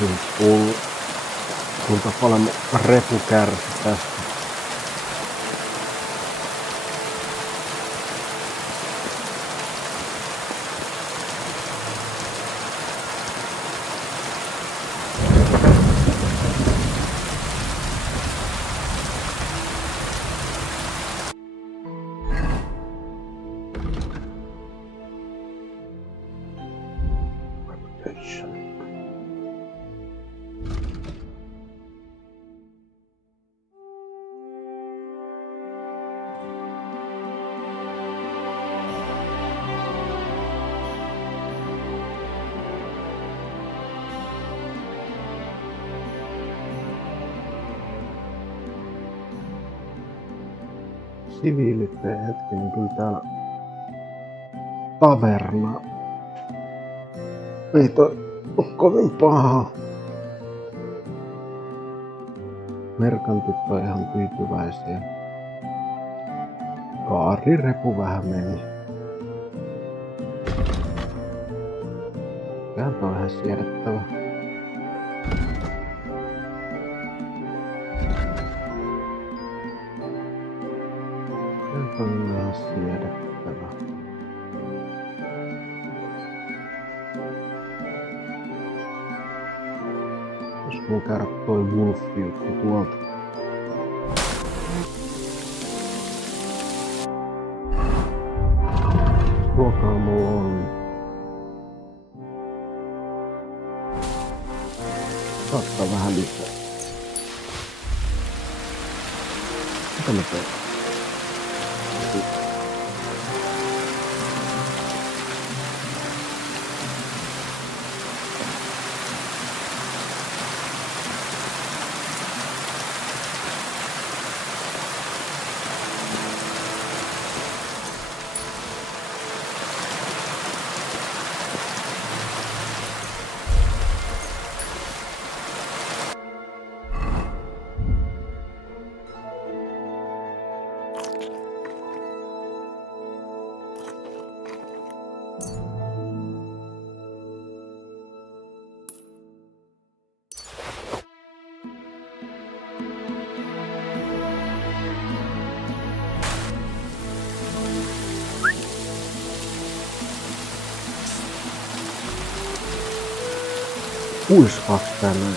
täysin full. Kuinka paljon repu kärsi tästä. Siviilit hetkinen, kyllä täällä taverna. Ei toi ole kovin paha. Merkantit on ihan tyytyväisiä. Kaarirepu vähän meni. Tää on vähän siedettävä. Tää on vähän siedettävä. Jos mun käydä toi Wolf-juttu tuolta. Ruokaa mulla on. Saattaa vähän lisää. Mitä mä teen? Uiskaaks tää näin?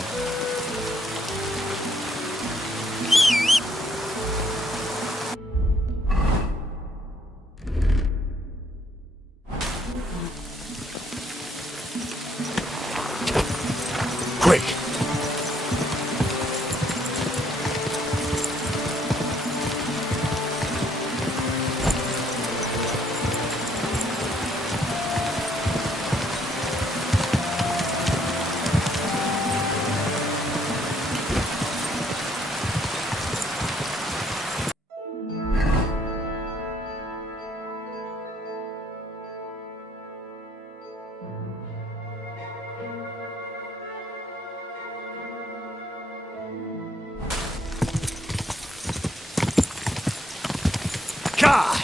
Quick! Ka!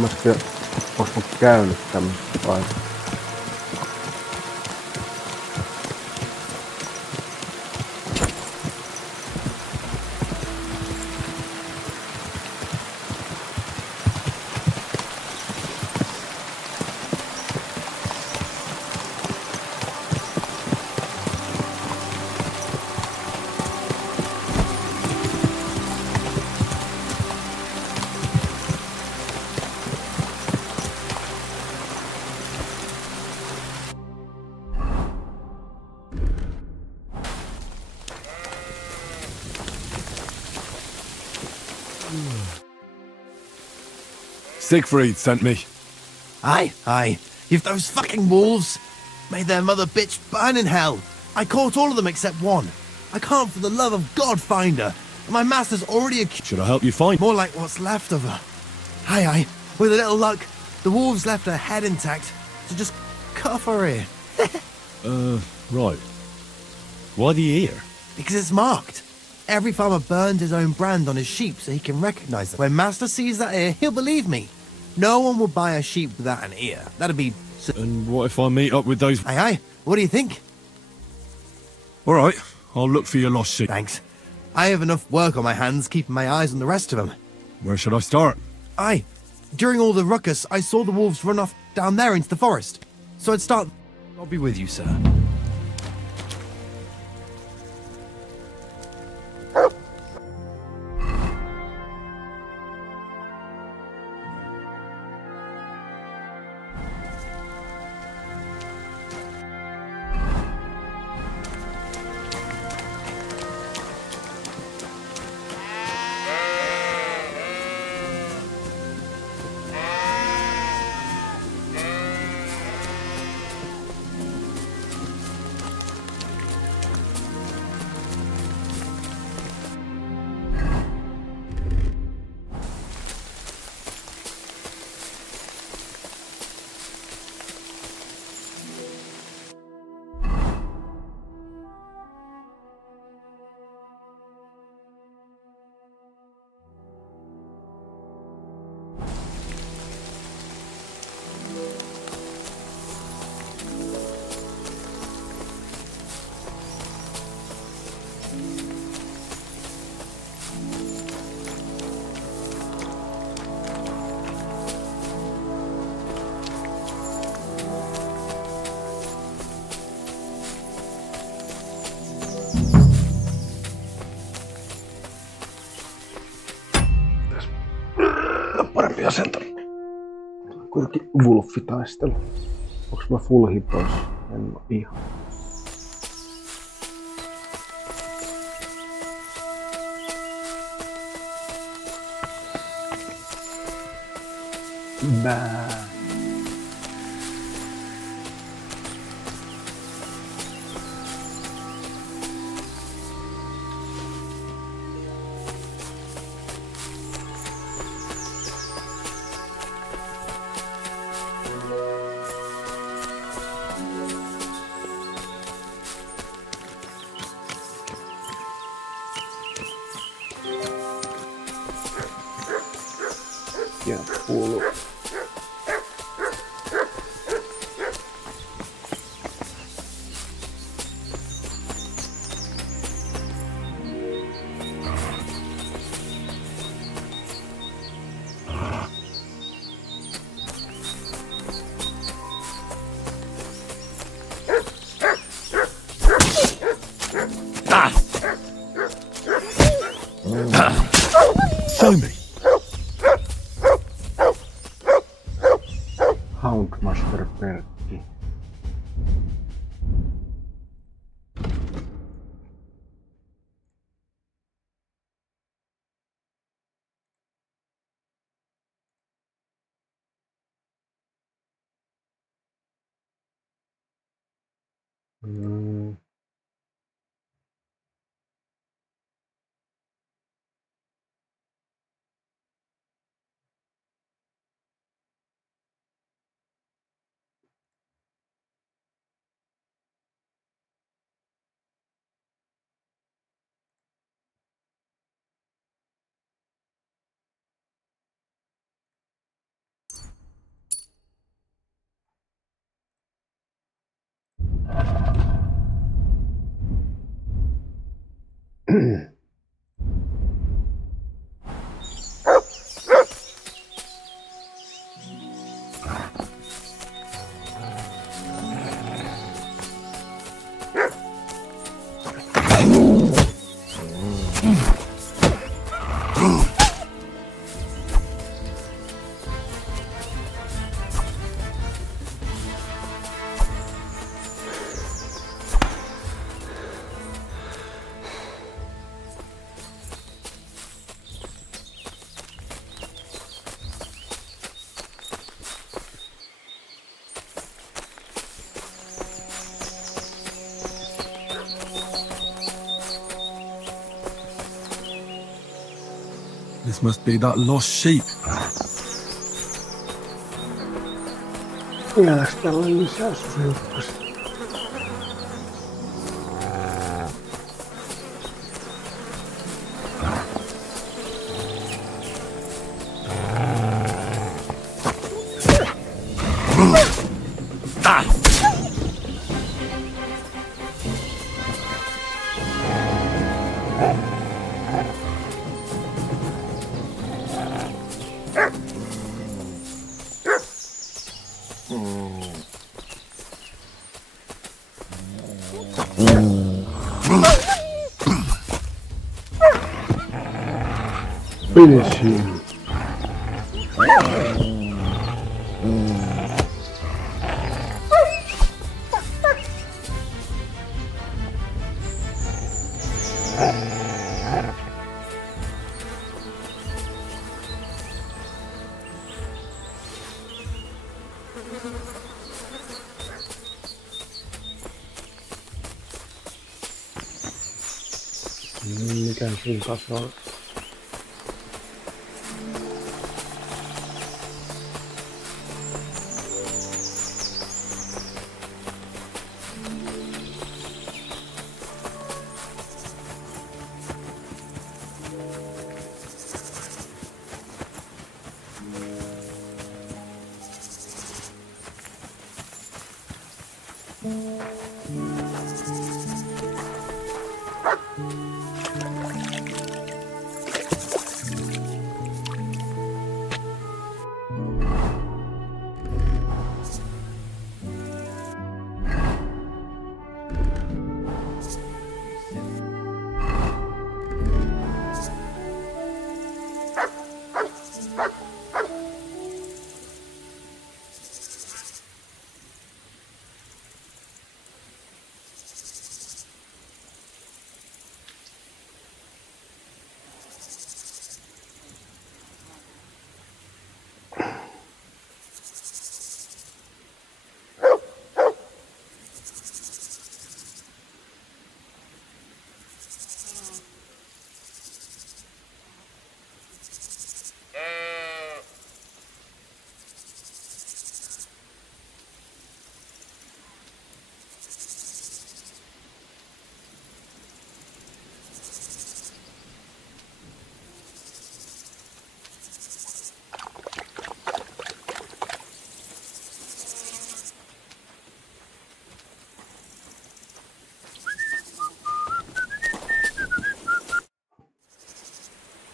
Mä ois mut käynyt tämmöstä paikasta. Siegfried sent me. Aye. You've those fucking wolves. Made their mother bitch burn in hell. I caught all of them except one. I can't for the love of God find her. My master's already accused. Should I help you find? More like what's left of her. Aye. With a little luck, the wolves left her head intact, so just cut off her ear. Right. Why the ear? Because it's marked. Every farmer burns his own brand on his sheep so he can recognize them. When master sees that ear, he'll believe me. No one will buy a sheep without an ear. That'd be... And what if I meet up with those... Aye. What do you think? All right, I'll look for your lost sheep. Thanks. I have enough work on my hands keeping my eyes on the rest of them. Where should I start? Aye. During all the ruckus, I saw the wolves run off down there into the forest. So I'd start... I'll be with you, sir. Parempi asento. Kuitenkin Wolf-taistelu. Onks mä full hitos? En oo ihan. Bää. Ja kuuluu. Show me. Houndmaster Perkki. This must be that lost sheep. Vieläks täällä on lisää susihukkasia? Finish him. Mikä sun taso on?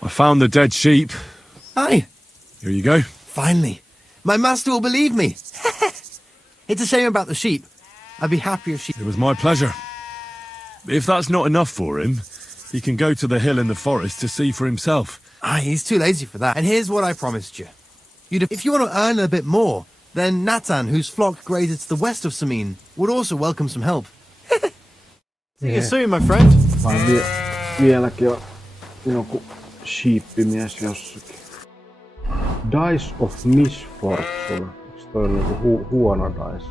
I found the dead sheep. Aye, Here you go. finally. My master will believe me. It's a shame about the sheep. I'd be happier if she... It was my pleasure. If that's not enough for him, he can go to the hill in the forest to see for himself. Aye, he's too lazy for that. And here's what I promised you. If you want to earn a bit more, then Natan, whose flock grazes to the west of Samin, would also welcome some help. See you soon, my friend. Vai vieläkin on joku sheeppimies jossakin. Dice of Misfortune. Eiks toi niinku huono dice?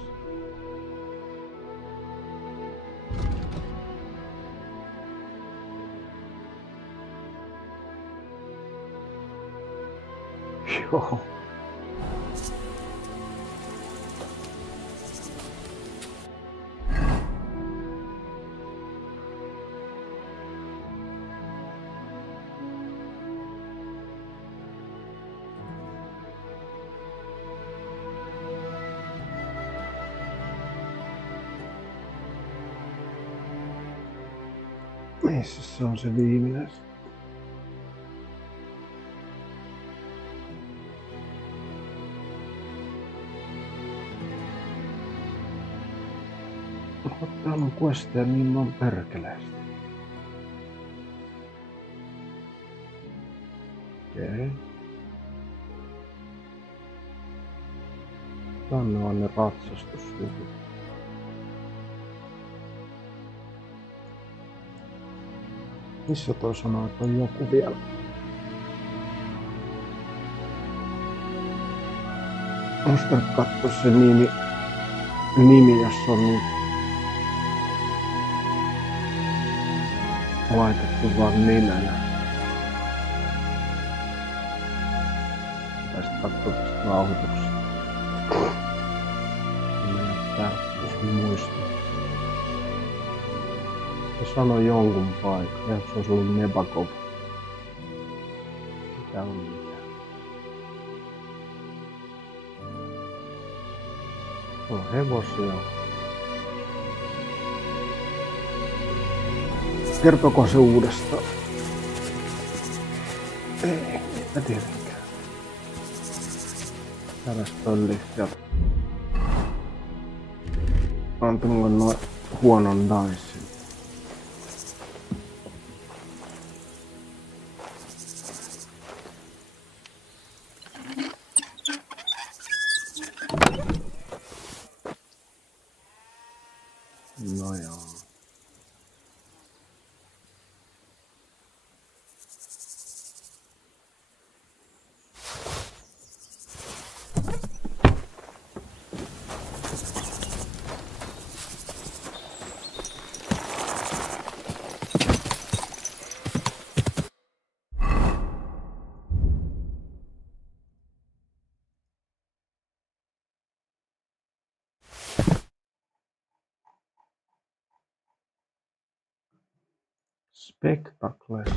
Joo. Missä se on se viimeinen? Täällä on questeja niin monta perkeleesti. Okei. Tänne on ne ratsastusjutut. Missä toi sanoo, että on joku vielä? Musta katsoa se nimi, jos on niin laitettu vaan nimenä. katsoa tästä nauhoituksesta. Tää muistaa. Se sanoi jonkun paikan. Ja se olisi ollut Nebakov. Mikä on mikä? On hevosia. Kertooko se uudestaan? Ei, mä tietenkään. Tällaista pölliä sieltä. Antaa mulle noin huonon daisin. No joo. Spectacles.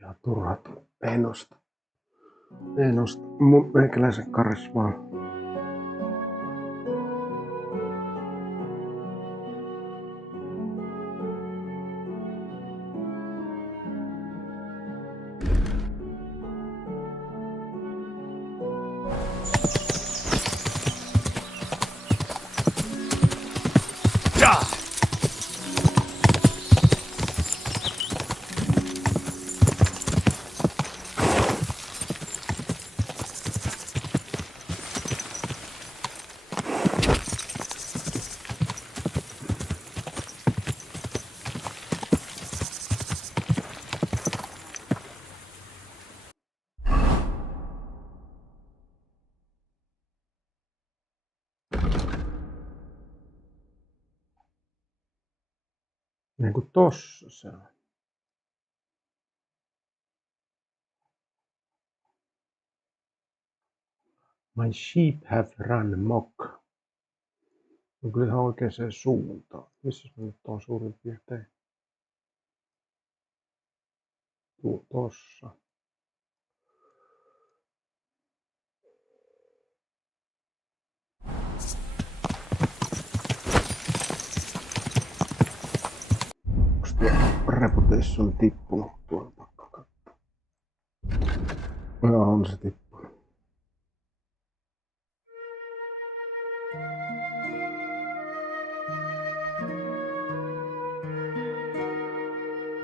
Ja turhat. Ei nosta. Ei nosta. Meikäläisen karismaa. Niin kuin tossa se on. My sheep have run mock. No kyllä ihan oikeaan suuntaan. Missä se nyt on suurin piirtein? Tossa. Onks tuo reputation tippunut tuolla pakko katsoa? Joo, on se tippunut.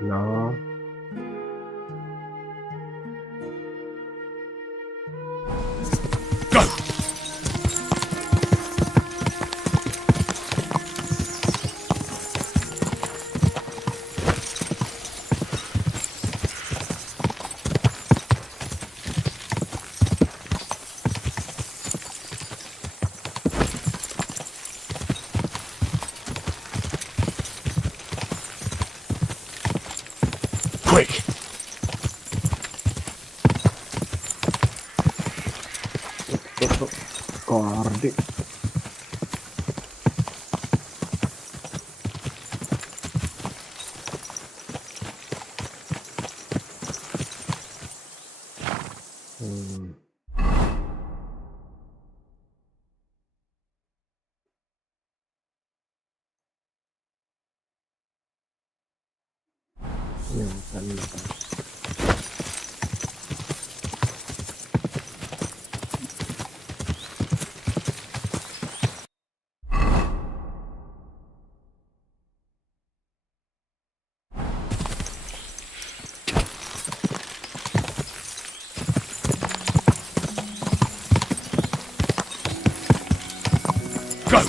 No. Go! Quick! Tuossa kaardi. Joo, tänne taas. Go!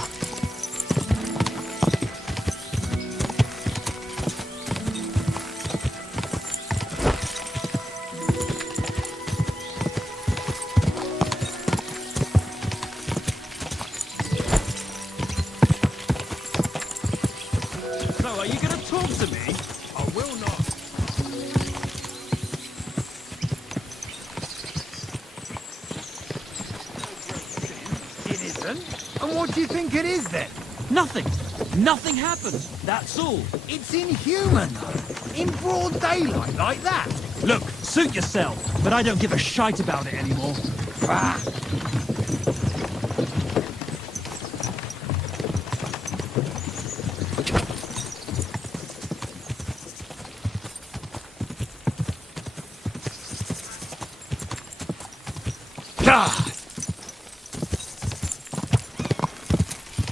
No, are you going to talk to me? I will not. It isn't. And what do you think it is then? Nothing. Nothing happened. That's all. It's inhuman, though. In broad daylight like that. Look, suit yourself. But I don't give a shite about it anymore. Ah. God!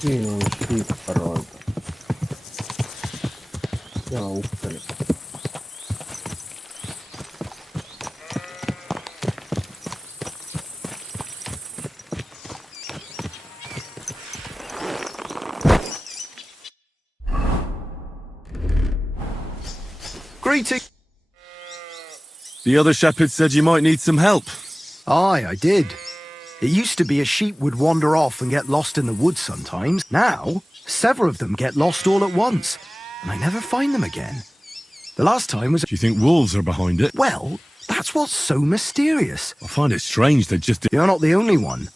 Siinä on siipparoita. Ja ukkeli. Greeting. The other shepherd said you might need some help. Aye, I did. It used to be a sheep would wander off and get lost in the woods sometimes. Now, several of them get lost all at once, and I never find them again. The last time was... Do you think wolves are behind it? Well, that's what's so mysterious. I find it strange they just... You're not the only one.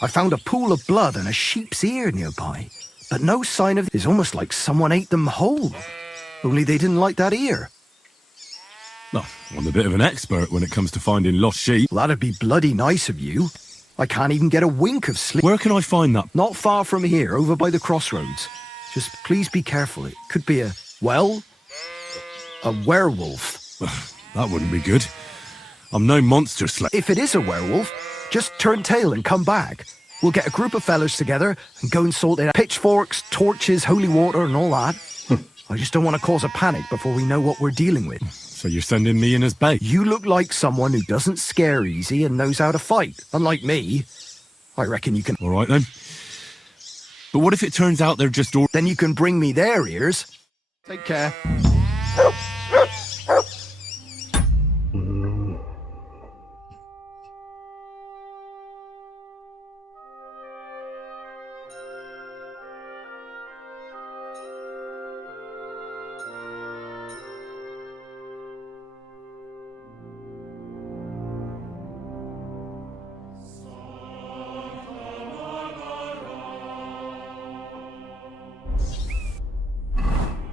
I found a pool of blood and a sheep's ear nearby, but no sign of... It's almost like someone ate them whole. Only they didn't like that ear. Oh, I'm a bit of an expert when it comes to finding lost sheep. Well, that'd be bloody nice of you. I can't even get a wink of sleep. Where can I find that? Not far from here, over by the crossroads. Just please be careful. It could be a werewolf. That wouldn't be good. I'm no monster slayer. If it is a werewolf, just turn tail and come back. We'll get a group of fellas together and go and sort it out. Pitchforks, torches, holy water and all that. I just don't want to cause a panic before we know what we're dealing with. So you're sending me in as bait? You look like someone who doesn't scare easy and knows how to fight. Unlike me. I reckon you can... All right, then. But what if it turns out they're just... Then you can bring me their ears. Take care.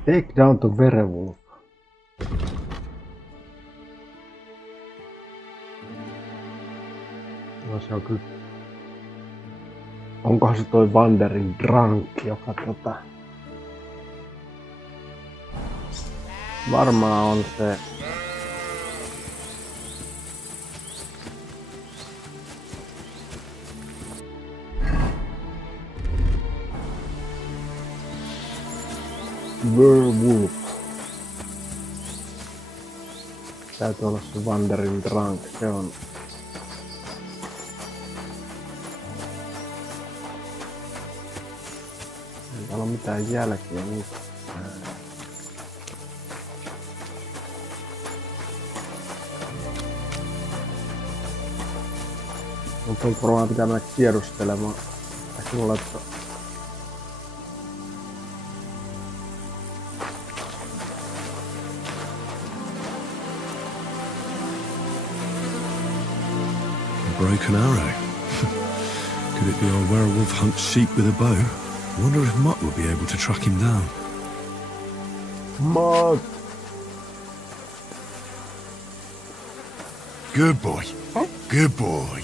Take down the werewolf. No se on kyllä... Onkohan se toi Wandering Drunk, joka varmaan on se... Werewolf. Täytyy olla se Wandering Drunk, se on... Ei täällä ole mitään jälkiä mistään. Mutta varmaan pitää mennä tiedustelemaan. Ehkä mulla laittaa... Broken arrow. Could it be our werewolf hunts sheep with a bow? I wonder if Mutt will be able to track him down. Mutt! Good boy. Good boy.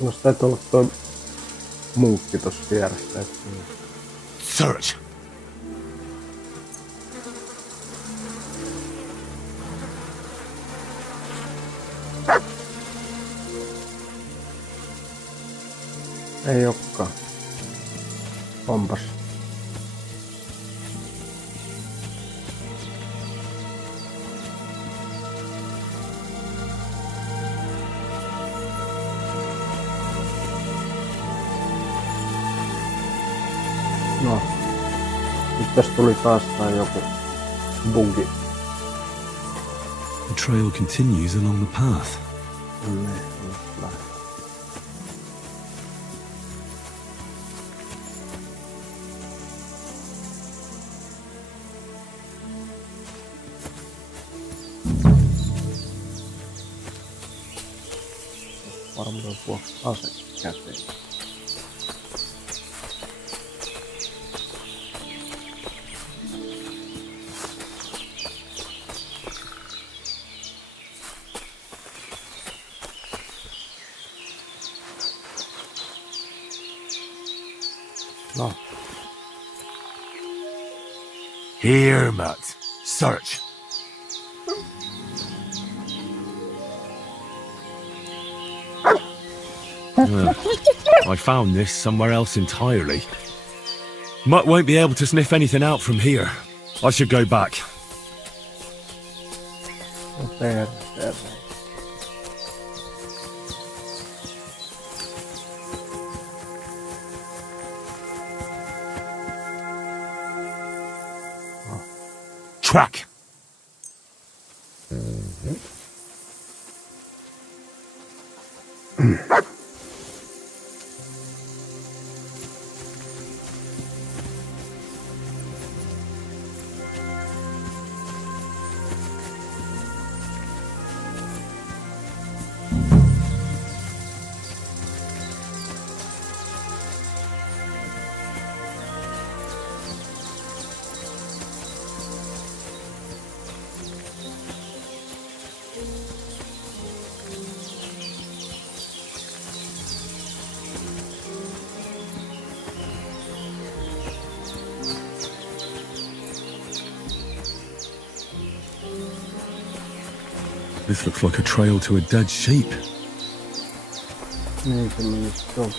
No sitä täytyy olla toi munkki tossa vieressä. Search. Ei olekaan. Onpas. No. Nyt tästä tuli taas tää joku bugi. The trail continues along the path. varmuuden vuoksi ase käteen. No. Here, Matt. Search. I found this somewhere else entirely. Mutt won't be able to sniff anything out from here. I should go back. No perse. Track. This looks like a trail to a dead sheep. Niin se menisi tuolta.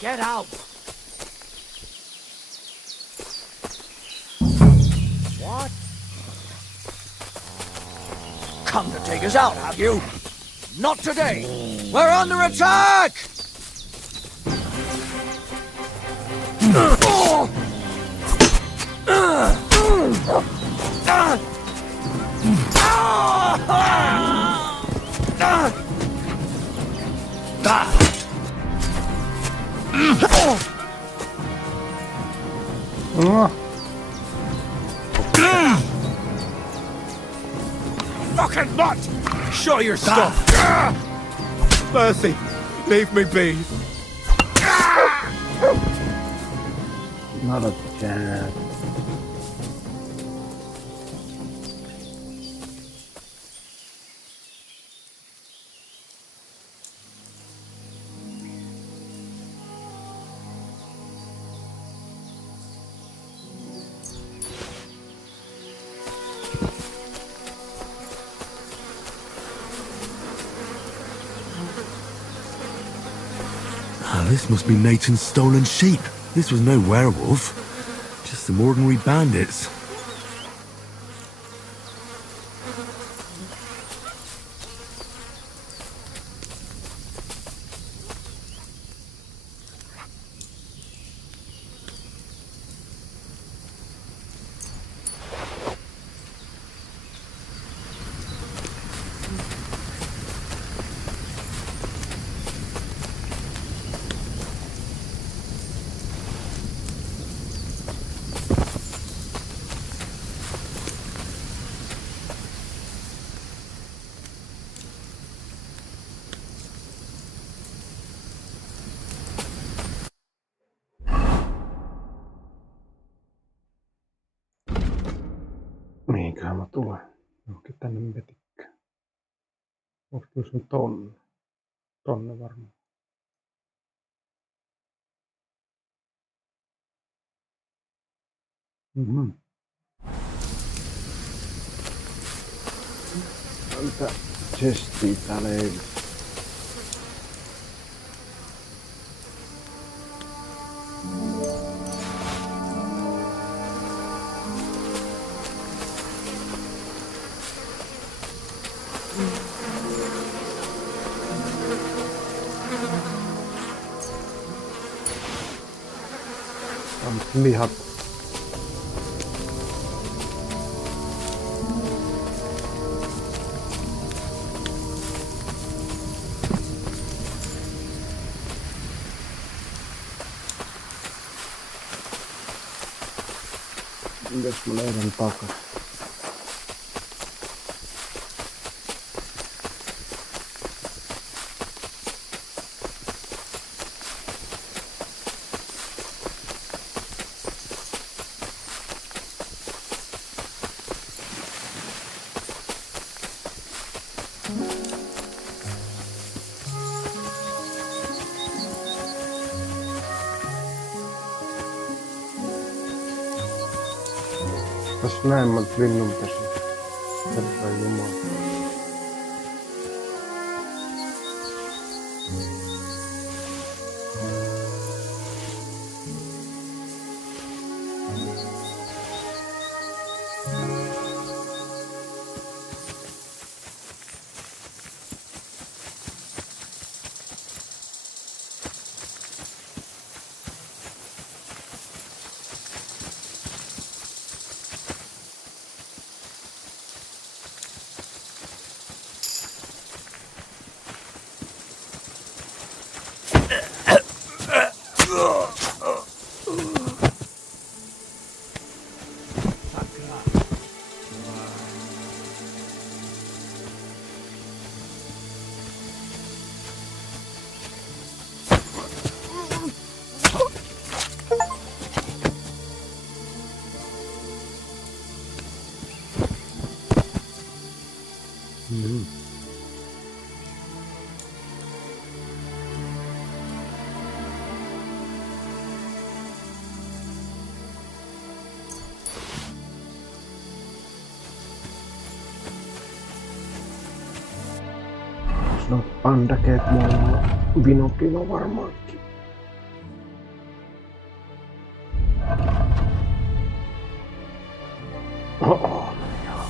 Get out! What? Come to take us out, have you? Not today! We're under attack! Fucking mutt! Show your stuff! Mercy, leave me be. Not a chance. This must be Nathan's stolen sheep. This was no werewolf, just some ordinary bandits. Tähän mä tulen. Johonkin tänne metikkään. Onko tuossa on tonne? Tonne varmaan. Mhm. Tältä chestia täällä ei. Lihat. Mitäs mä löydän takas? Tässä näemmät linnunpesi. Herran Jumala. No pandakeet mulla vinopino varmaankin. Oh, joo.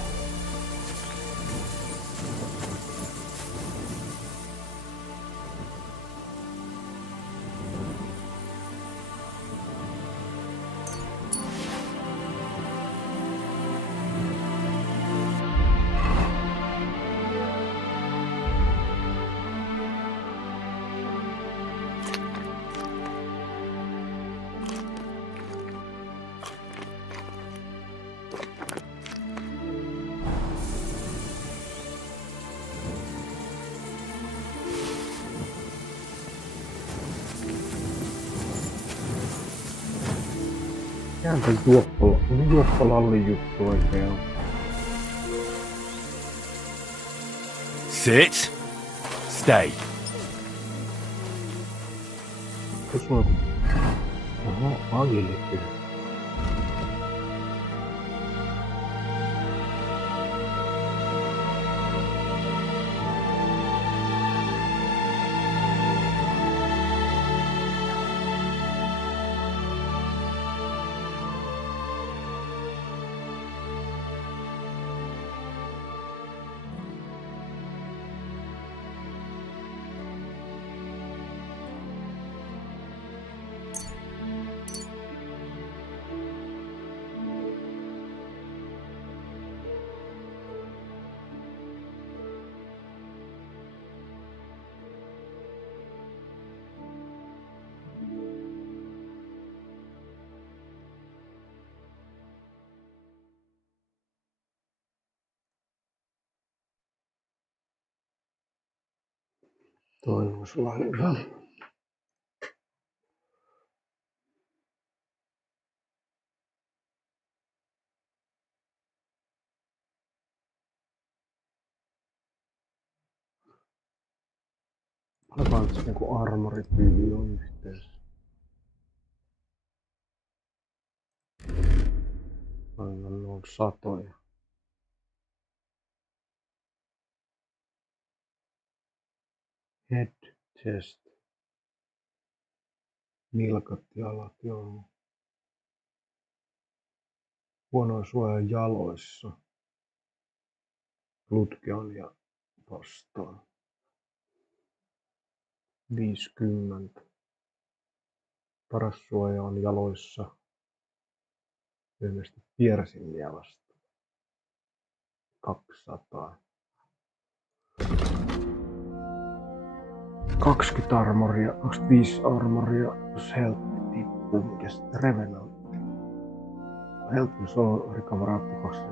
Mikähän tän juoppolallin juttu oikein on? Sit. Stay. Tuossa on joku... Oho, agility. Toi voisi olla hyvä. Alkaa se niinku armorityyli on yhteydessä. Aivan on satoja. Head, chest. Nilkat, jalat, joo. Huonoin suoja jaloissa. Glutkeon ja vastaan. 50. Paras suoja on jaloissa. Ilmeisesti piercingiä vastaan. 200. 20 armoria, 25 armoria, jos heltti tippuu, mikä sitten Revenantti. Heltti, jos on recovery 2.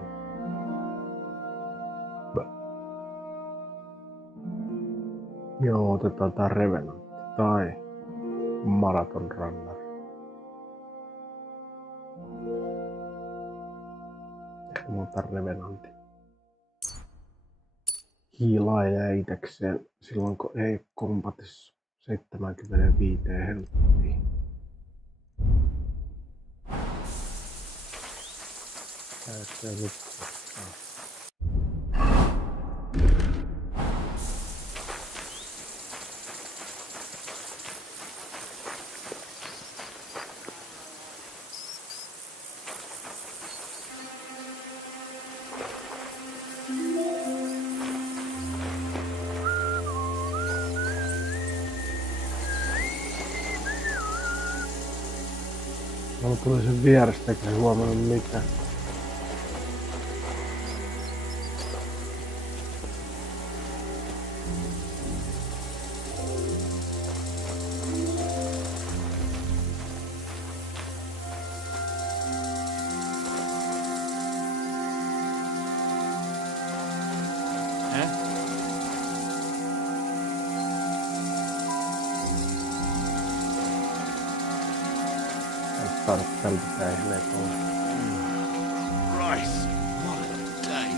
Joo, otetaan tää Revenantti tai Marathon Runner. Ehkä mä otan Revenantin. Hiilailee itekseen silloin kun ei kompatissa 75 helppiin. Käyttää nyt. Mä tulin sen vierestä eikä huomannut mitään. Christ, what a day.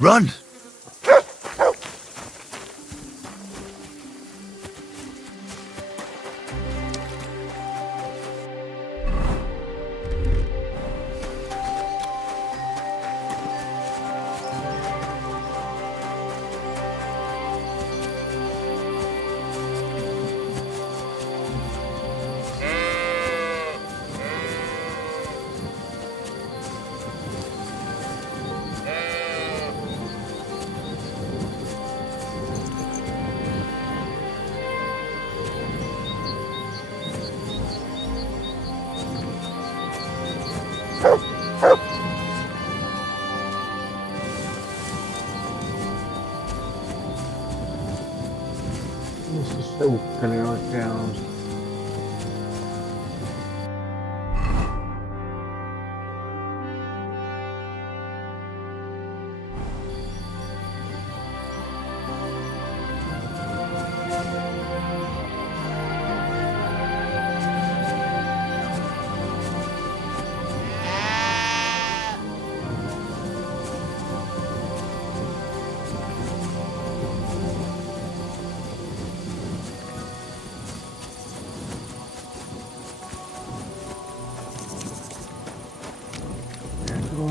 Run! Missä se ukkeli oikein on?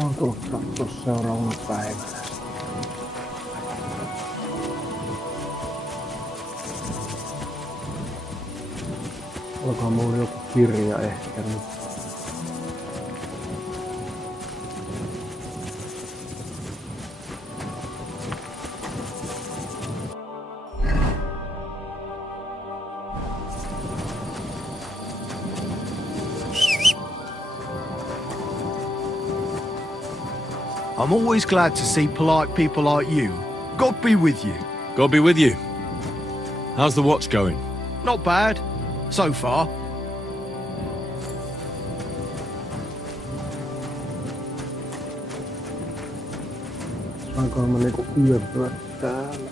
On tullut katsoa seuraavana päivänä. Olkoon mulla joku kirja ehkä nyt. I'm always glad to see polite people like you. God be with you. God be with you. How's the watch going? Not bad, so far. Saankohan mä niinku yöpyä täällä?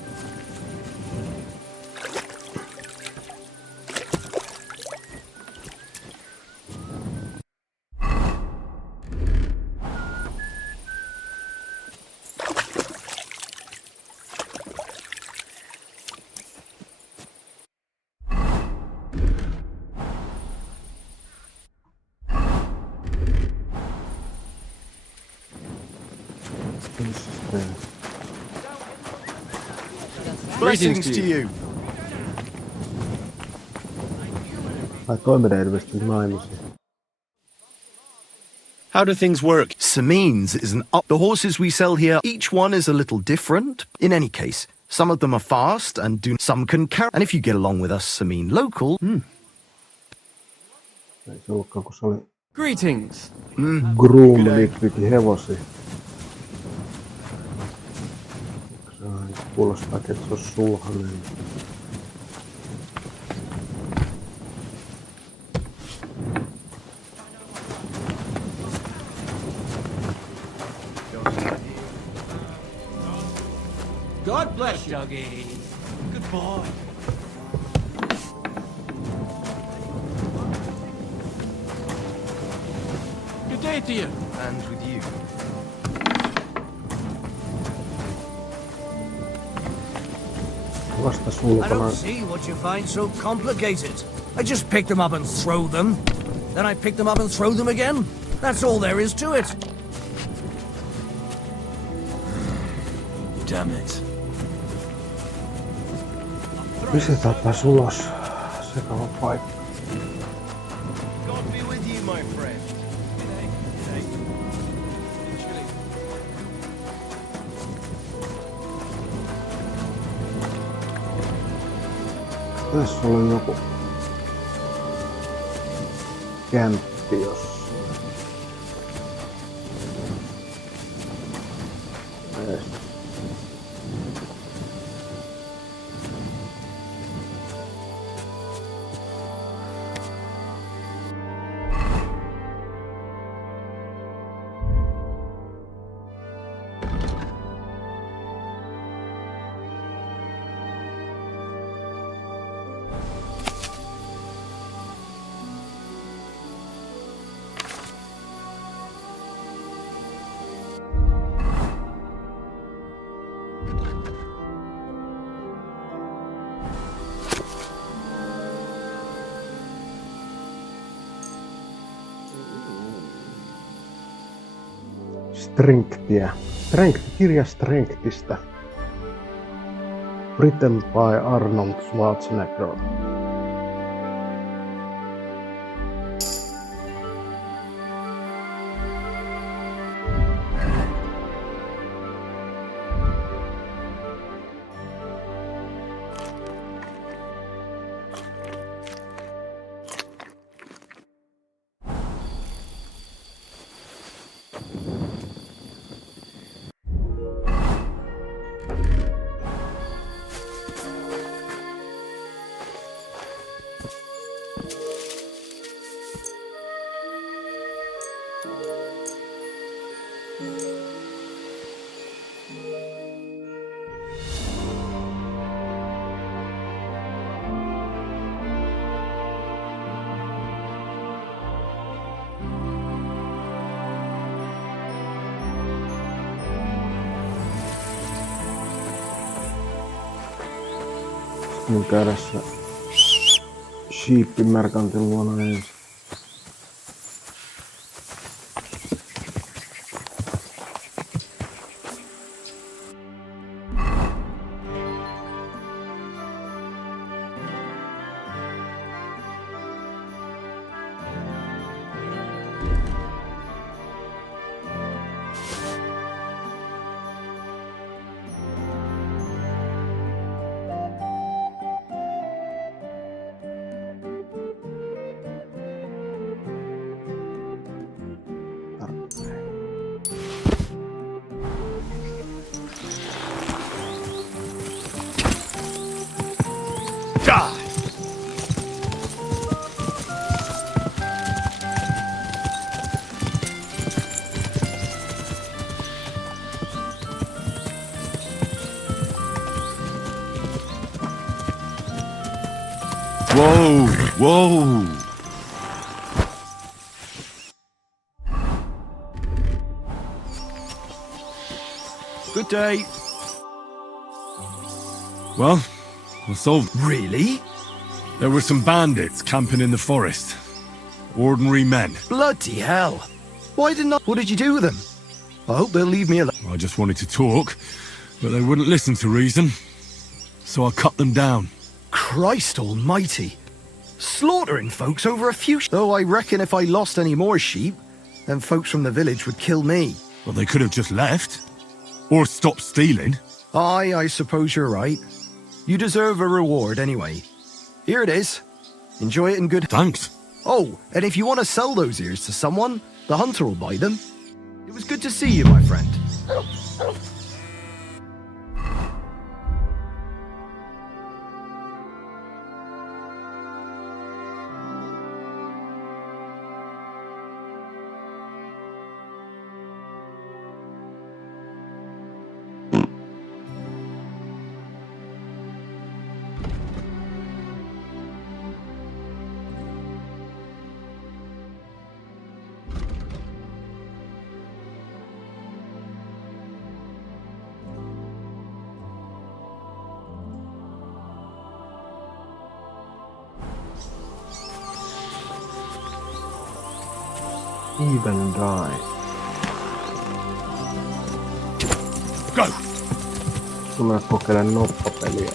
Blessings to you. Ai toimeneen ilmeisesti naimisiin. How do things work? Sameen's is an up. The horses we sell here, each one is a little different. In any case, some of them are fast and some can carry. And if you get along with us Sameen local, Ei se ollutkaan, kun se oli Greetings. groom liittyykin hevosi. Se kuulostaa, että se on sulhanen. God bless you. Dougie. Good boy. Good day to you. And with you. Vasta I sulkana. don't see what you find so complicated. I just pick them up and throw them. Then I pick them up and throw them again. That's all there is to it. Damn it. Pistetääpäs ulos. Sekava paikka. God be with you, my friend. Tässä oli joku kämppi jossa. Strengthia. Kirja Strengthistä. Written by Arnold Schwarzenegger. Mun kädessä Sheepin merkantin luona ensin. Whoa, whoa. good day. Well, we'll solve. Really? There were some bandits camping in the forest. Ordinary men. Bloody hell. Why didn't I... What did you do with them? I hope they'll leave me alone. I just wanted to talk, but they wouldn't listen to reason. So I cut them down. Christ almighty. Slaughtering folks over a few Though I reckon if I lost any more sheep, then folks from the village would kill me. Well, they could have just left. Or stopped stealing. Aye, I suppose you're right. You deserve a reward anyway. Here it is. Enjoy it in good... Thanks. Oh, and if you want to sell those ears to someone, the hunter will buy them. It was good to see you, my friend. Even die. Go! Kun mä kokeilen noppapeliä.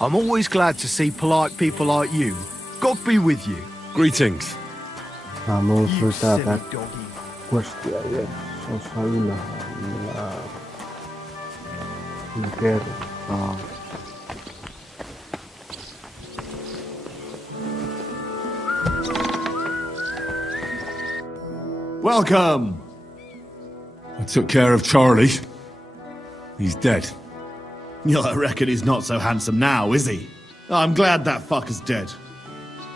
I'm always glad to see polite people like you. God be with you. Greetings. Mulla You oli täältä silly doggy. questia jossain ylhäällä. Kertaa. Welcome! I took care of Charlie. He's dead. I reckon he's not so handsome now, is he? I'm glad that fucker's dead.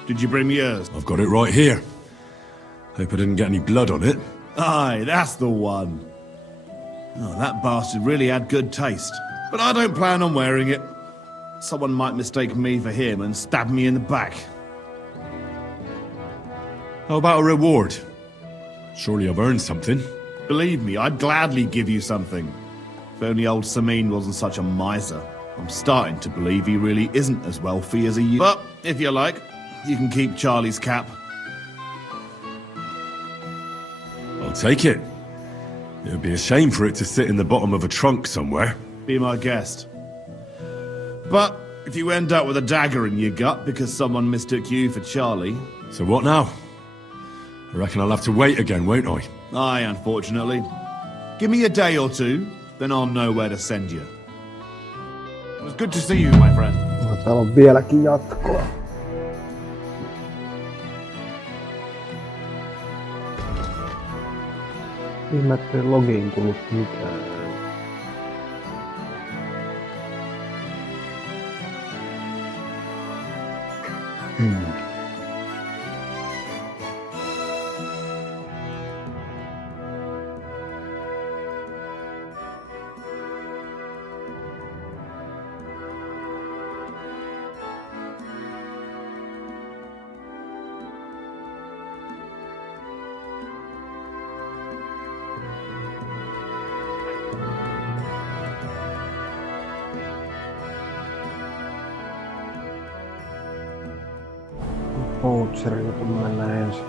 Did you bring me yours? I've got it right here. Hope I didn't get any blood on it. Aye, that's the one. Oh, that bastard really had good taste. But I don't plan on wearing it. Someone might mistake me for him and stab me in the back. How about a reward? Surely I've earned something. Believe me, I'd gladly give you something. If only old Samin wasn't such a miser. I'm starting to believe he really isn't as wealthy as he used. But, if you like, you can keep Charlie's cap. I'll take it. It would be a shame for it to sit in the bottom of a trunk somewhere. Be my guest. But, if you end up with a dagger in your gut because someone mistook you for Charlie... So what now? I reckon I'll have to wait again, won't I? Aye, unfortunately. Give me a day or two, then I'll know where to send you. It was good to see you, my friend. No, täällä on vieläkin jatkoa. Ihme, ettei logiin tullut mitään. Poacherilla kun mennään ensin.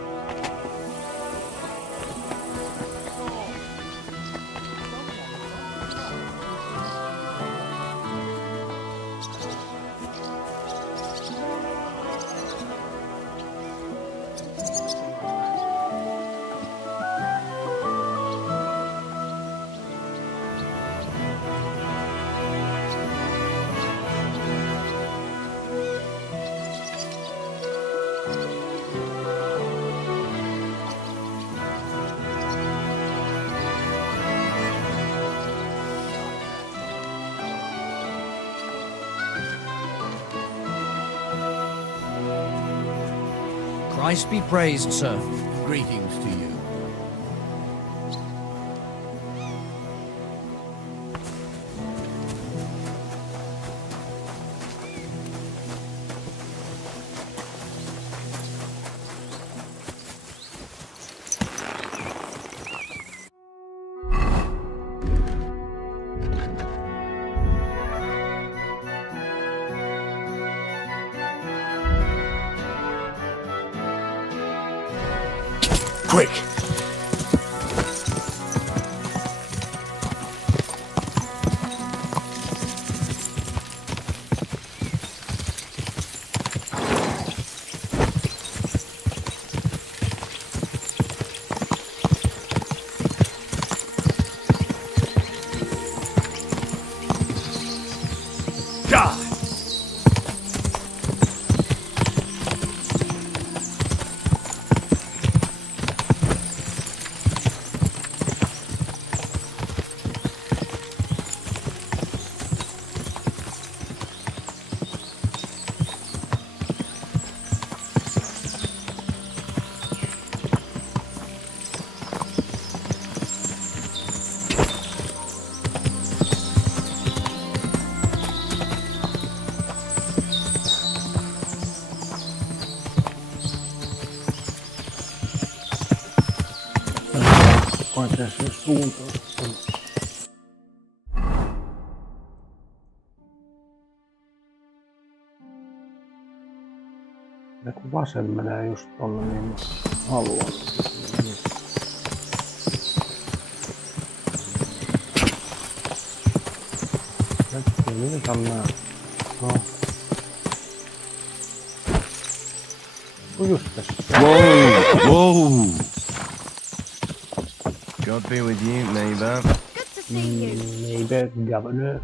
Christ be praised, sir. Greetings to you. quick! God! Oikein se suuntaan. Ja kun vasen menee just tonne, niin mä haluan. Nyt mitä nää? No. Just tässä. Whoa! Whoa! God be with you, neighbour. Good to see you. Neighbor governor.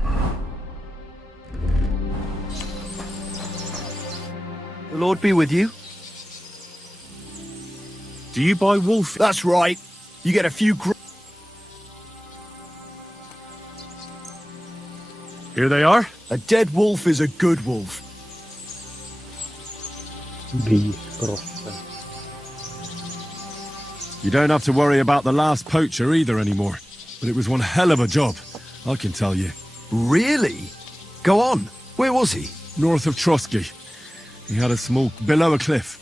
The Lord be with you. Do you buy wolf? That's right. You get a few Here they are. A dead wolf is a good wolf. 5 krossen. You don't have to worry about the last poacher either anymore. But it was one hell of a job, I can tell you. Really? Go on. Where was he? North of Trotsky. He had a small... below a cliff.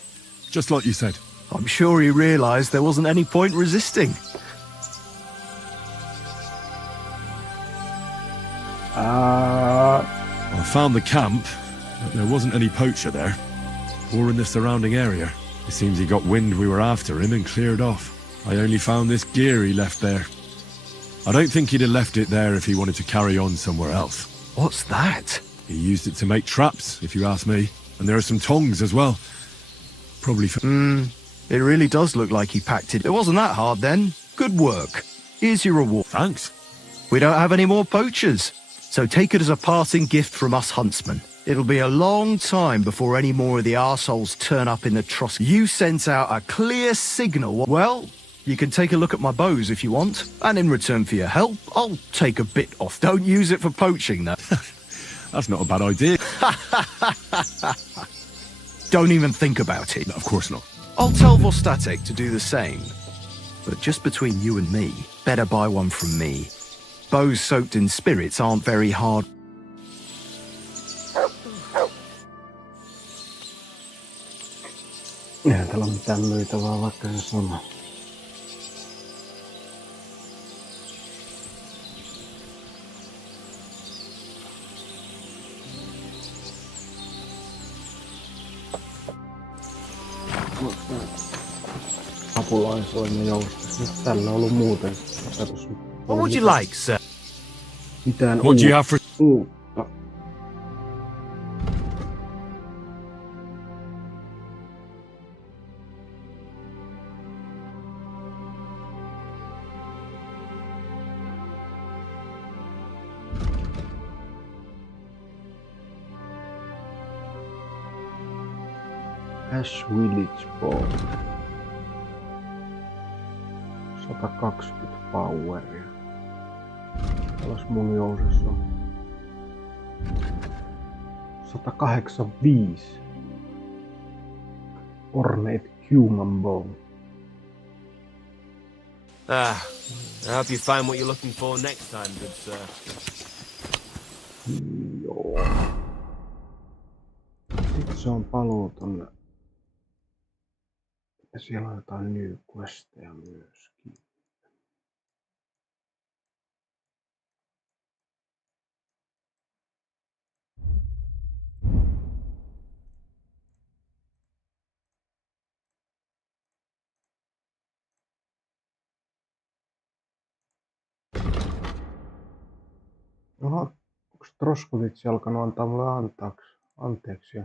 Just like you said. I'm sure he realised there wasn't any point resisting. I found the camp, but there wasn't any poacher there. Or in the surrounding area. It seems he got wind we were after him and cleared off. I only found this gear he left there. I don't think he'd have left it there if he wanted to carry on somewhere else. What's that? He used it to make traps, if you ask me. And there are some tongs as well. Probably for... It really does look like he packed it. It wasn't that hard then. Good work. Here's your reward. Thanks. We don't have any more poachers, so take it as a parting gift from us huntsmen. It'll be a long time before any more of the arseholes turn up in the truss. You sent out a clear signal. Well, you can take a look at my bows if you want, and in return for your help, I'll take a bit off. Don't use it for poaching, though. That's not a bad idea. Don't even think about it. No, of course not. I'll tell Vostatek to do the same. But just between you and me, better buy one from me. Bows soaked in spirits aren't very hard. Eihän täällä ole mitään myytävää, vaikka se sama. Apulaisoimme joustas. Nyt tällä on ollut muuten opetus. What would you like, sir? Mitään What do you have for... uutta. Ash Village Ball. 120 poweria. Tällais mun jousessa on 185. Ornate Human Bone. I hope you find what you're looking for next time, good sir. Joo. Sitten se on paluu tonne. Ja siellä on jotain new questeja myöskin. Oho, onks Troskovitsi alkanut antaa mulle anteeksi jo?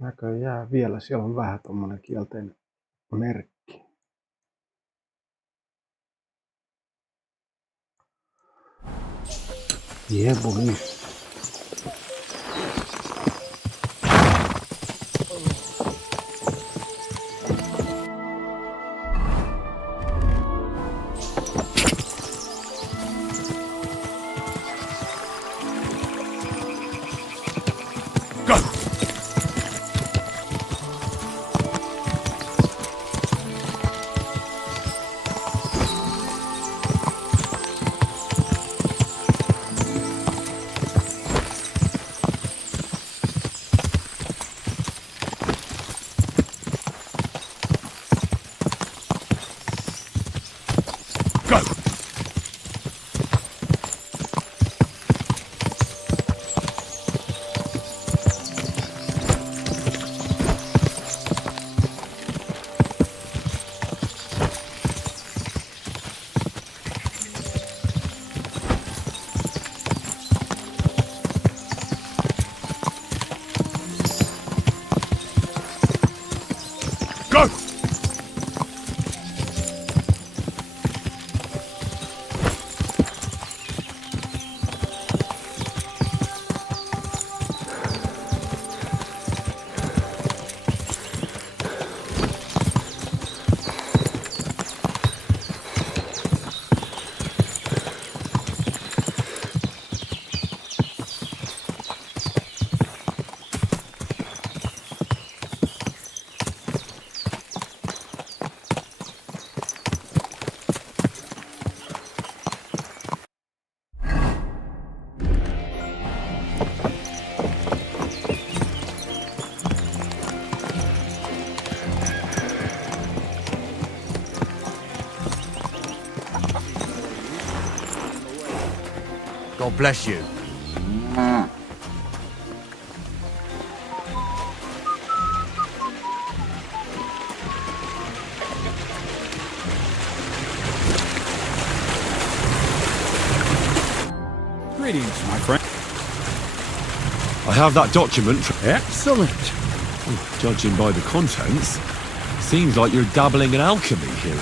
Näköjään vielä siellä on vähän tommonen kielteinen merkki. Yeah, boy. God bless you. Greetings, my friend. I have that document. Excellent. Judging by the contents, seems like you're dabbling in alchemy here.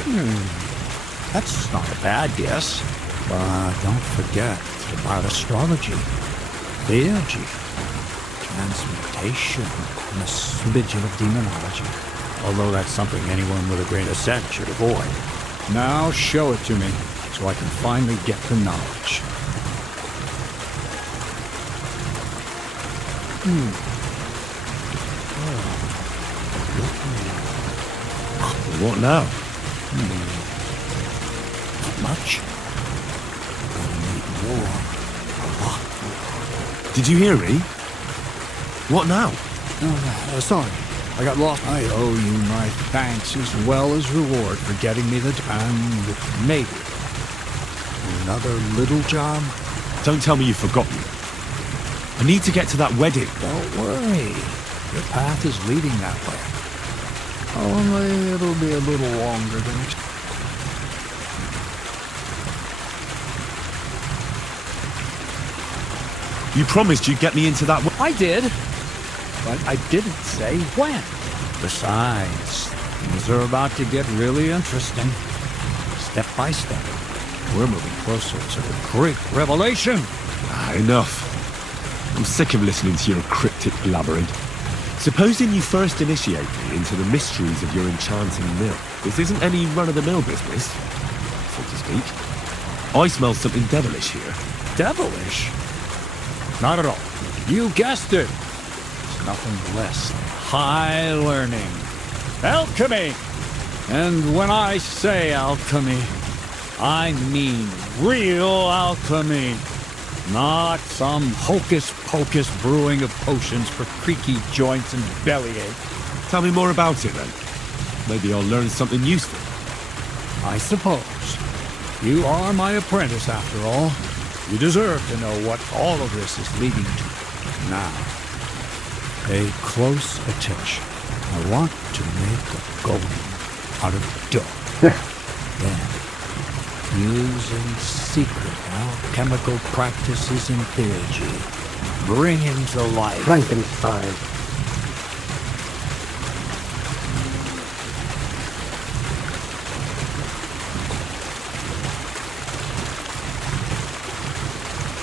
That's not a bad guess. But don't forget about astrology, theurgy, transmutation, and a smidgen of demonology. Although that's something anyone with a grain of sand should avoid. Now show it to me, so I can finally get the knowledge. What now? Not much. Gonna need more. A lot more. Did you hear me? What now? Sorry, I got lost. I owe you my thanks as well as reward for getting me the and maybe another little job. Don't tell me you've forgotten. I need to get to that wedding. Don't worry, your path is leading that way. Only it'll be a little longer than expected. You promised you'd get me into that I did, but I didn't say when. Besides, things are about to get really interesting. Step by step, we're moving closer to the great revelation. Enough. I'm sick of listening to your cryptic blabbering. Supposing you first initiate me into the mysteries of your enchanting mill. This isn't any run-of-the-mill business, so to speak. I smell something devilish here. Devilish? Not at all. You guessed it. It's nothing less than high learning. Alchemy! And when I say alchemy, I mean real alchemy. Not some hocus-pocus brewing of potions for creaky joints and bellyache. Tell me more about it then. Maybe I'll learn something useful. I suppose. You are my apprentice, after all. You deserve to know what all of this is leading to. Now, pay close attention. I want to make a golem out of dough. Then, using secret alchemical practices and theurgy, bring him to life. Frankenstein.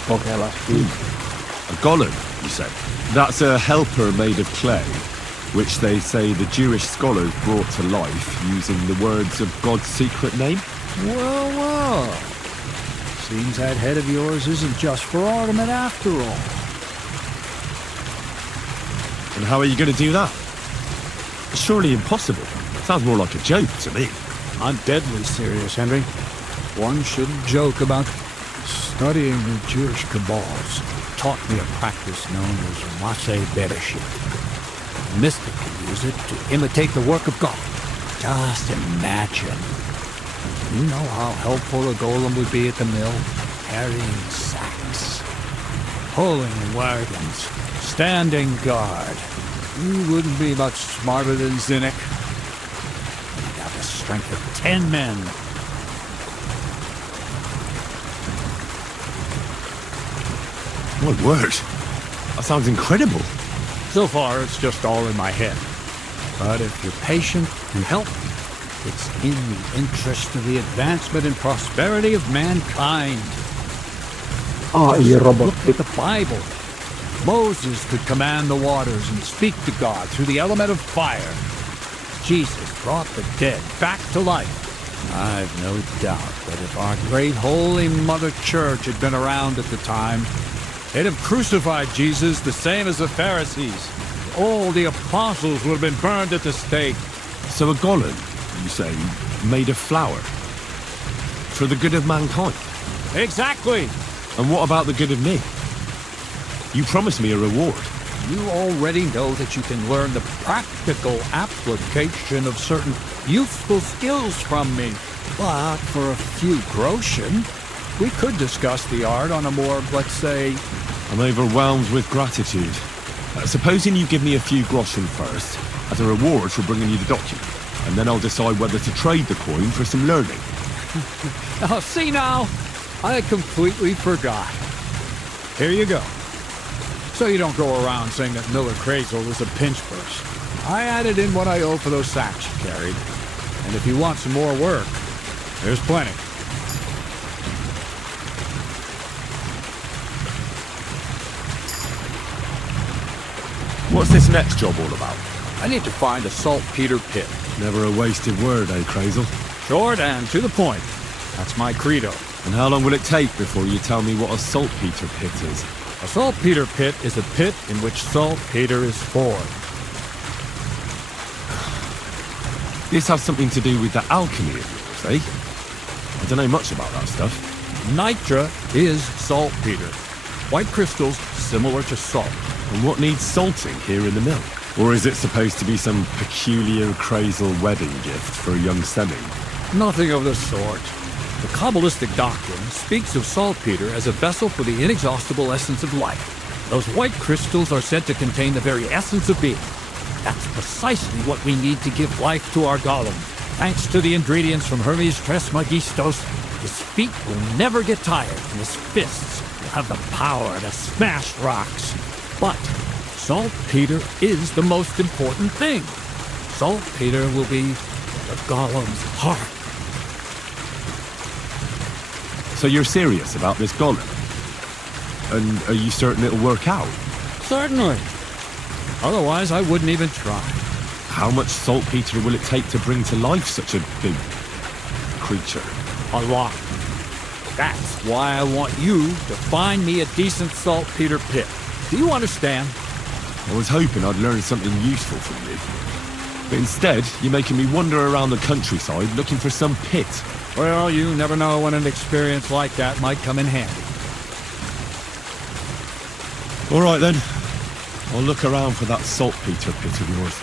Kokeillaan. A golem, you said? That's a helper made of clay, which they say the Jewish scholars brought to life using the words of God's secret name. Well, well. Seems that head of yours isn't just for ornament after all. And how are you going to do that? Surely impossible. Sounds more like a joke to me. I'm deadly serious, Henry. One shouldn't joke about studying the Jewish Kabbals. Taught me a practice known as Maseh Bereshit. A mystic can use it to imitate the work of God. Just imagine. You know how helpful a golem would be at the mill? Carrying sacks, pulling wagons, standing guard. You wouldn't be much smarter than Zinnik. You'd have the strength of 10 men. My word. That sounds incredible. So far, it's just all in my head. But if you're patient and help, it's in the interest of the advancement and prosperity of mankind. Look at the Bible. Moses could command the waters and speak to God through the element of fire. Jesus brought the dead back to life. I've no doubt that if our great holy Mother Church had been around at the time, they'd have crucified Jesus the same as the Pharisees. All the apostles would have been burned at the stake. So a golem, you say, made of flour? For the good of mankind? Exactly. And what about the good of me? You promised me a reward. You already know that you can learn the practical application of certain useful skills from me. But for a few groschen, we could discuss the art on a more, let's say... I'm overwhelmed with gratitude. Supposing you give me a few groschen first, as a reward for bringing you the document, and then I'll decide whether to trade the coin for some learning. Oh, see now? I completely forgot. Here you go. So you don't go around saying that Miller Crazel is a pinch purse. I added in what I owe for those sacks you carried. And if you want some more work, there's plenty. What's this next job all about? I need to find a saltpeter pit. Never a wasted word, eh, Crazel? Short and to the point. That's my credo. And how long will it take before you tell me what a saltpeter pit is? A saltpeter pit is a pit in which saltpeter is formed. This has something to do with the alchemy of yours, eh? I don't know much about that stuff. Nitra is saltpeter. White crystals similar to salt. And what needs salting here in the mill? Or is it supposed to be some peculiar Crazel wedding gift for a young semi? Nothing of the sort. The Kabbalistic doctrine speaks of saltpeter as a vessel for the inexhaustible essence of life. Those white crystals are said to contain the very essence of being. That's precisely what we need to give life to our golem. Thanks to the ingredients from Hermes Trismegistos, his feet will never get tired and his fists will have the power to smash rocks. But saltpeter is the most important thing. Saltpeter will be the golem's heart. So you're serious about this golem? And are you certain it'll work out? Certainly. Otherwise, I wouldn't even try. How much saltpeter will it take to bring to life such a big creature? A lot. That's why I want you to find me a decent saltpeter pit. Do you understand? I was hoping I'd learn something useful from you. But instead, you're making me wander around the countryside looking for some pit. Well, you never know when an experience like that might come in handy. All right then. I'll look around for that saltpeter pit of yours.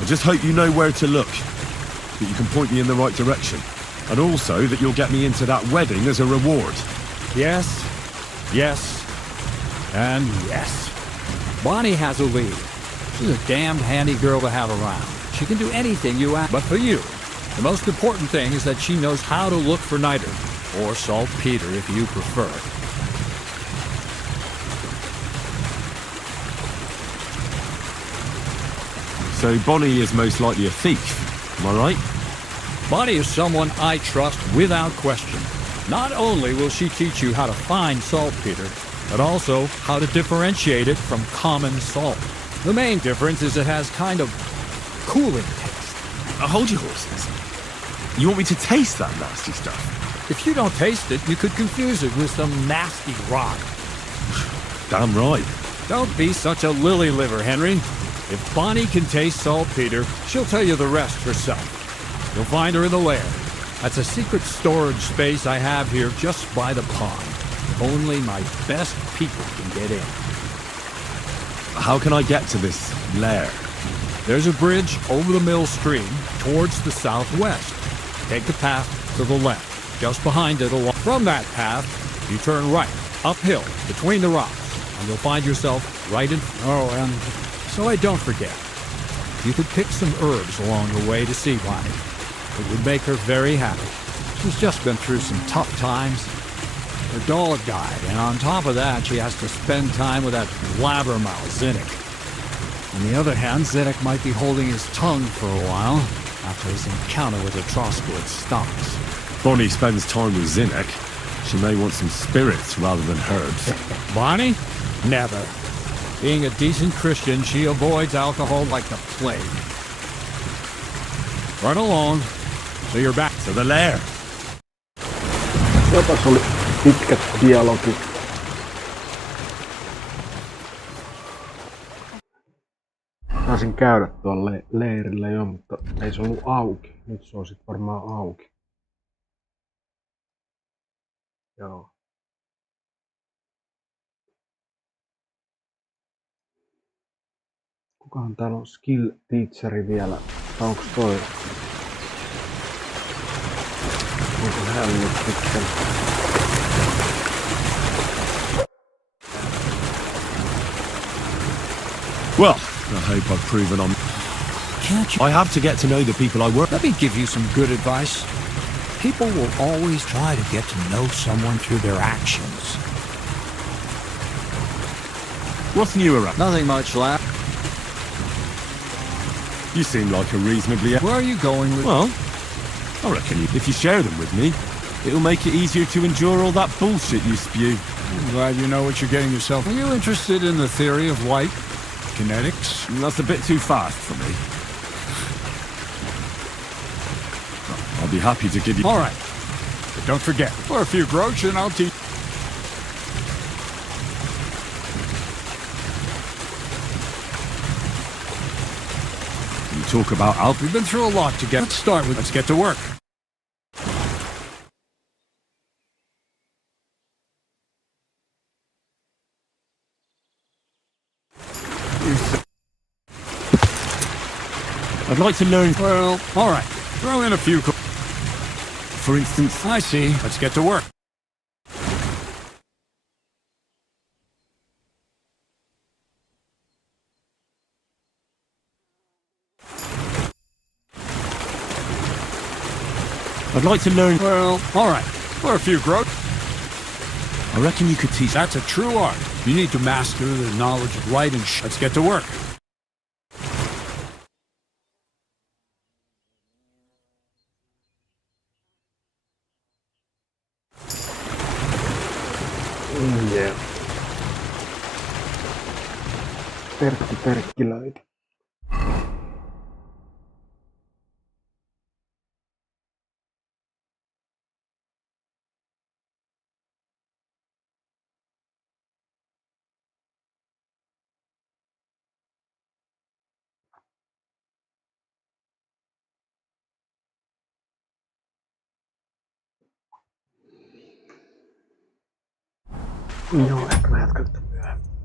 I just hope you know where to look, that you can point me in the right direction, and also that you'll get me into that wedding as a reward. Yes, yes, and yes. Bonnie has a lead. She's a damned handy girl to have around. She can do anything you ask. But for you, the most important thing is that she knows how to look for niter, or saltpeter if you prefer. So Bonnie is most likely a thief, am I right? Bonnie is someone I trust without question. Not only will she teach you how to find saltpeter, but also how to differentiate it from common salt. The main difference is it has kind of cooling taste. Hold your horses. You want me to taste that nasty stuff? If you don't taste it, you could confuse it with some nasty rock. Damn right. Don't be such a lily liver, Henry. If Bonnie can taste saltpeter, she'll tell you the rest herself. You'll find her in the lair. That's a secret storage space I have here just by the pond. Only my best people can get in. How can I get to this lair? There's a bridge over the mill stream towards the southwest. Take the path to the left. Just behind it, from that path, you turn right, uphill, between the rocks, and you'll find yourself right in... Oh, and so I don't forget, you could pick some herbs along the way to see Bonnie. It would make her very happy. She's just been through some tough times. Her dog died, and on top of that, she has to spend time with that blabbermouth, Zinnik. On the other hand, Zinnik might be holding his tongue for a while after his encounter with the Trosgood stocks. Bonnie spends time with Zinnik. She may want some spirits rather than herbs. Bonnie? Never. Being a decent Christian, she avoids alcohol like the plague. Run along, so you're back to the lair. Jopas oli pitkät dialogit. Taisin käydä tuolla leirillä jo, mutta ei se ollut auki. Nyt se on sit varmaan auki. Joo. Kukahan täällä on skill teacheri vielä? Tai onks toi? Onko hän nyt sitten? Well, I hope I've proven I'm... Can't you? I have to get to know the people I work... Let me give you some good advice. People will always try to get to know someone through their actions. What's new around? Nothing much, lad. You seem like a reasonably... Where are you going with... Well, I reckon if you share them with me, it'll make it easier to endure all that bullshit you spew. I'm glad you know what you're getting yourself... Are you interested in the theory of light? Kinetics? That's a bit too fast for me. I'll be happy to give you... All right. But don't forget, for a few groats and I'll teach... You talk about alpha... We've been through a lot together. Let's start with... Let's get to work. I'd like to learn... Well, all right. Throw in a few... For instance... I see. Let's get to work. I'd like to learn... Well, all right. For a few groats. I reckon you could teach... That's a true art. You need to master the knowledge of light and Let's get to work. Yeah. Perkkilöitä. Joo, ehkä mä jatkan tätä myöhemmin.